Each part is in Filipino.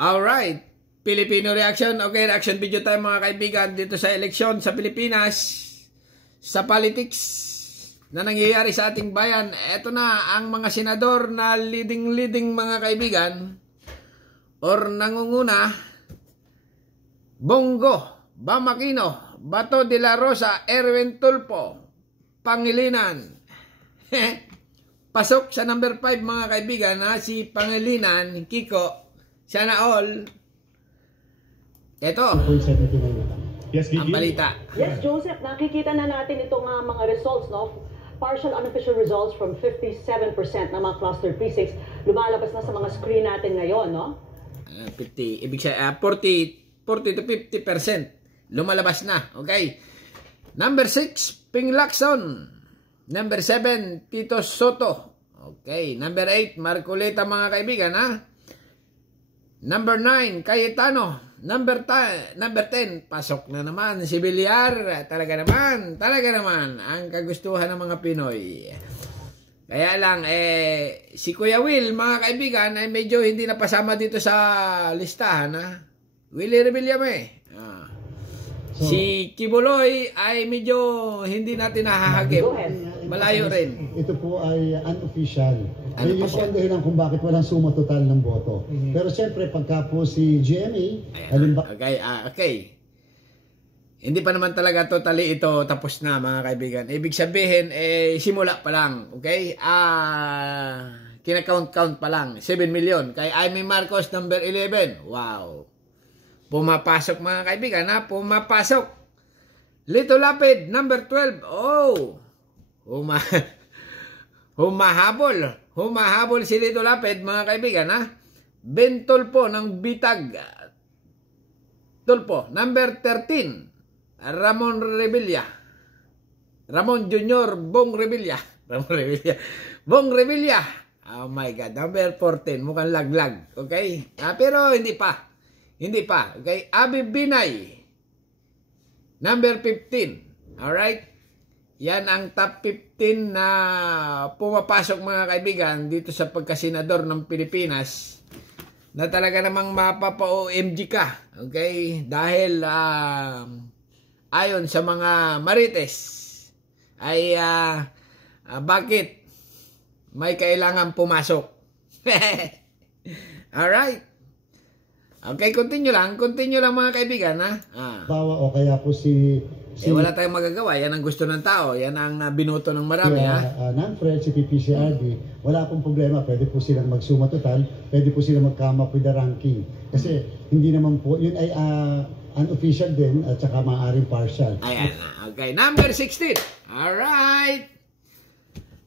Alright, Filipino reaction. Okay, reaction video tayo mga kaibigan dito sa eleksyon sa Pilipinas, sa politics na nangyayari sa ating bayan. Ito na ang mga senador na leading mga kaibigan or nangunguna: Bongo, Bam Aquino, Bato de la Rosa, Erwin Tulfo, Pangilinan. Pasok sa number 5 mga kaibigan na si Pangilinan, Kiko, sana all. Ito, yes, ang balita. Yes, Joseph, nakikita na natin itong mga results, no? Partial unofficial results from 57% ng mga cluster precincts. Lumalabas na sa mga screen natin ngayon, no? 50, ibig sabihin, 40 to 50%. Lumalabas na, okay? Number 6, Ping Lacson. Number 7, Tito Soto. Okay. Number 8, Marcoleta mga kaibigan, ha? Number 9, Cayetano. Number 10, pasok na naman si Villar. Talaga naman ang kagustuhan ng mga Pinoy. Kaya lang, si Kuya Will, mga kaibigan, ay medyo hindi na pasama dito sa listahan, ha? Willie Revillame. Si Kibuloy ay medyo hindi natin nahahagip. Malayo rin. Ito po ay unofficial. Ayun yung po ang dahilan kung bakit walang suma total ng boto. Pero siyempre, pagka po si GMA, okay. Hindi pa naman talaga totally ito tapos na mga kaibigan. Ibig sabihin, simula pa lang. Okay? Kina-count pa lang. 7 million. Kay Amy Marcos, number 11. Wow. Pumapasok mga kaibigan, ha? Pumapasok. Lito Lapid, number 12. Oh! Humahabol si Lito Lapid, mga kaibigan, ha? Ben Tulfo ng Bitag. Tulfo, number 13. Ramon Revilla. Ramon Jr. Bong Revilla. Bong Revilla. Oh my God, number 14. Mukhang laglag. Okay? Pero hindi pa. Okay? Abi Binay. Number 15. Alright? Yan ang top 15 na pumapasok mga kaibigan dito sa pagkasenador ng Pilipinas na talaga namang mapapa-OMG ka. Okay? Dahil ayon sa mga marites ay bakit may kailangan pumasok. Alright? Okay, continue lang mga kaibigan, ha? Bawa o kaya po si wala tayong magagawa. Yan ang gusto ng tao. Yan ang binuto ng marami, ha? Non-Fred, si PPCRD, wala pong problema. Pwede po silang magsuma total. Pwede po silang mag-come up with the ranking. Kasi hindi naman po, yun ay unofficial din at saka maaaring partial. Ayan na. Okay, number 16. Alright.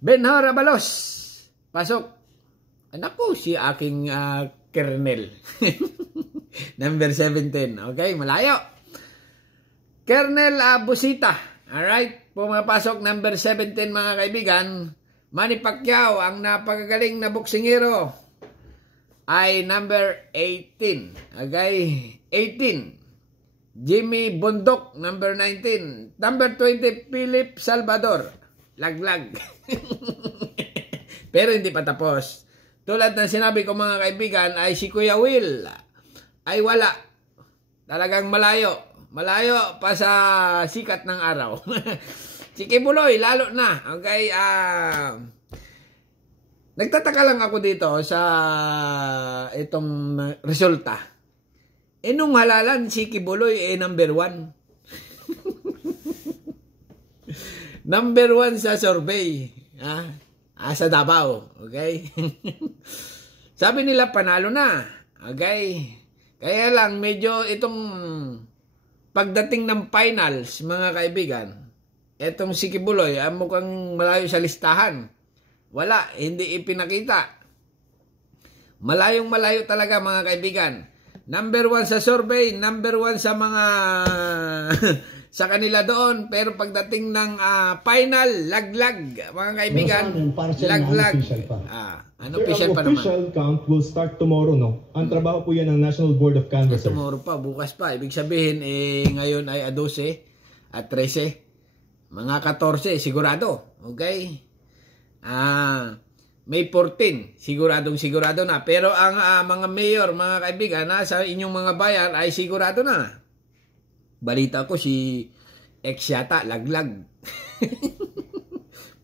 Benhor Abalos. Pasok. Naku, si aking kernel. Number 17. Okay, malayo. Colonel Busita. Alright, pumapasok number 17 mga kaibigan. Manny Pacquiao, ang napakagaling na boksingero, ay number 18. Okay, 18. Jimmy Bundok, number 19. Number 20, Philip Salvador. Laglag. Pero hindi pa tapos. Tulad ng sinabi ko mga kaibigan, ay si Kuya Will ay wala. Talagang malayo. Malayo pa sa sikat ng araw. Si Kibuloy, lalo na. Okay, nagtataka lang ako dito sa itong resulta. Nung halalan, si Kibuloy number 1. Number 1 sa survey. Sa Davao. Okay? Sabi nila, panalo na. Okay? Kaya lang, medyo itong pagdating ng finals, mga kaibigan, etong si Kibuloy, mukhang malayo sa listahan. Wala, hindi ipinakita. Malayong-malayo talaga, mga kaibigan. Number 1 sa survey, number 1 sa mga sa kanila doon, pero pagdating ng final, laglag, mga kaibigan, laglag. Unofficial pa naman. Official count will start tomorrow, no? Ang trabaho po yan ng National Board of Canvassers. Tomorrow pa, bukas pa. Ibig sabihin, ngayon ay 12 at 13. Mga 14, sigurado. Okay? May 14, sigurado na. Pero ang mga mayor, mga kaibigan, sa inyong mga bayan ay sigurado na. Balita ko si ex yata, laglag.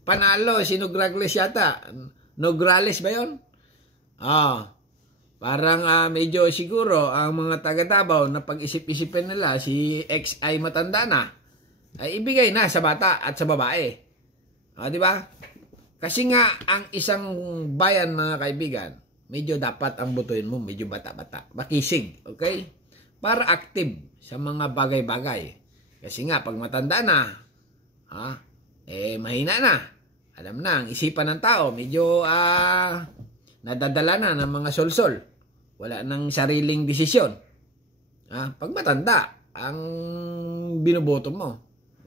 Panalo, si Nograles yata. Nograles ba yun? Parang medyo siguro ang mga taga Davao na pag-isip-isipin nila si ex ay matanda na, ay ibigay na sa bata at sa babae. Di ba? Kasi nga, ang isang bayan, mga kaibigan, medyo dapat ang butuin mo, medyo bata-bata. Makisig, okay? Para active sa mga bagay-bagay. Kasi nga, pag matanda na, mahina na. Alam na, ang isipan ng tao, medyo nadadala na ng mga solsol. Wala nang sariling desisyon. Pag matanda, ang binoboto mo.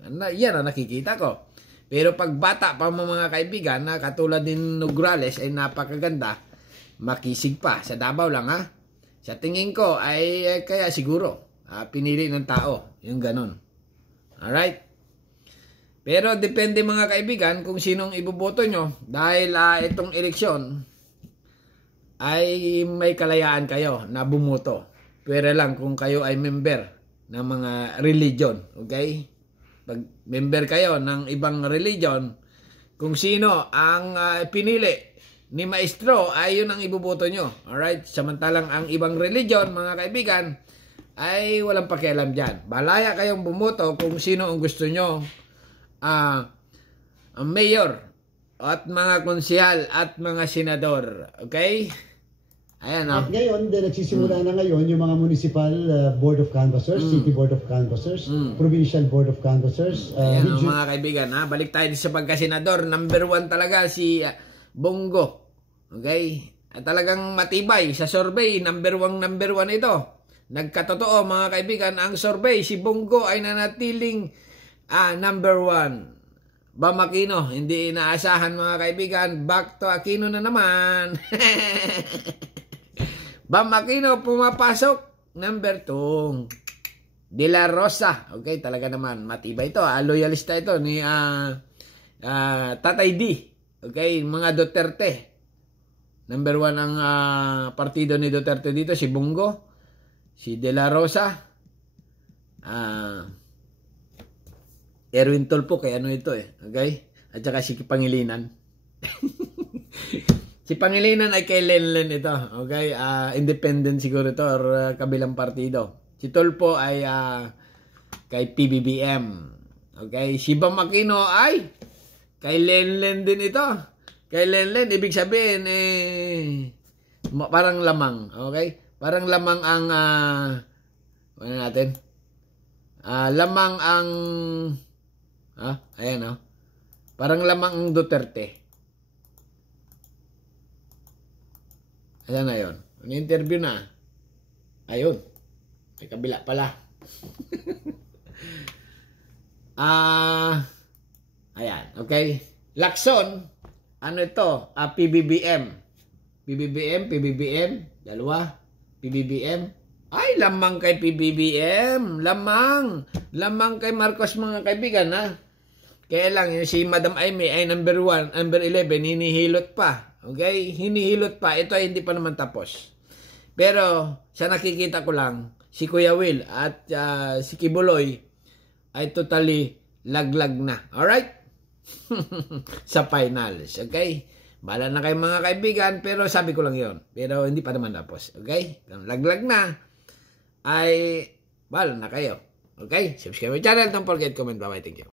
Yan ang nakikita ko. Pero pag bata pa mga kaibigan, na katulad din Nograles ay napakaganda, makisig pa. Sa Davao lang Sa tingin ko ay kaya siguro pinili ng tao. Yung ganun. Alright? Pero depende mga kaibigan kung sinong iboboto nyo. Dahil itong eleksyon ay may kalayaan kayo na bumoto. Pero lang kung kayo ay member ng mga religion. Okay? Pag member kayo ng ibang religion, kung sino ang pinili ni maestro ay yun ang iboboto nyo. Alright? Samantalang ang ibang religion, mga kaibigan, ay walang pakialam dyan. Balaya kayong bumoto kung sino ang gusto nyo. Ang mayor at mga konsehal at mga senador. Okay? Ayan, At ngayon, nagsisimula na ngayon yung mga municipal board of canvassers, city board of canvassers, provincial board of canvassers. Ayan, mga kaibigan, balik tayo sa pagkasenador. Number 1 talaga si Bongo. Okay? At talagang matibay sa survey. Number 1 ito. Nagkatotoo, mga kaibigan, ang survey, si Bongo ay nanatiling number 1. Bam Aquino, hindi inaasahan, mga kaibigan. Back to Aquino na naman. Bam Aquino pumapasok. Number 2. De La Rosa. Okay, talaga naman. Matibay ito. Loyalista ito ni Tatay D. Okay, mga Duterte. Number 1 ang partido ni Duterte dito. Si Bongo. Si De La Rosa. Erwin Tulfo. Kaya ano ito Okay? At saka si Pangilinan. Si Pangilinan ay kay Lenlen ito. Okay? Independent siguro ito or kabilang partido. Si Tulfo ay kay PBBM. Okay? Si Bam Aquino ay kay Lenlen din ito. Kay Lenlen, ibig sabihin parang lamang. Okay? Parang lamang ang ano natin? Lamang ang ayan parang lamang ang Duterte. Ayan na yun. Ang-interview na. Ayun. May kabila pala. Ayan. Okay. Lacson. Ano ito? PBBM. PBBM. Dalawa. PBBM. Ay, lamang kay PBBM. Lamang. Lamang kay Marcos, mga kaibigan, Kaya lang, si Madam Aimee ay number 1, number 11, hinihilot pa. Okay? Hinihilot pa. Ito ay hindi pa naman tapos. Pero, sa nakikita ko lang, si Kuya Will at si Kibuloy ay totally laglag na. Alright? Sa finals. Okay? Bahala na kayo, mga kaibigan, pero sabi ko lang yon. Pero hindi pa naman tapos. Okay? Kung laglag na, ay bahala na kayo. Okay? Subscribe my channel. Don't forget, comment. Bye-bye. Thank you.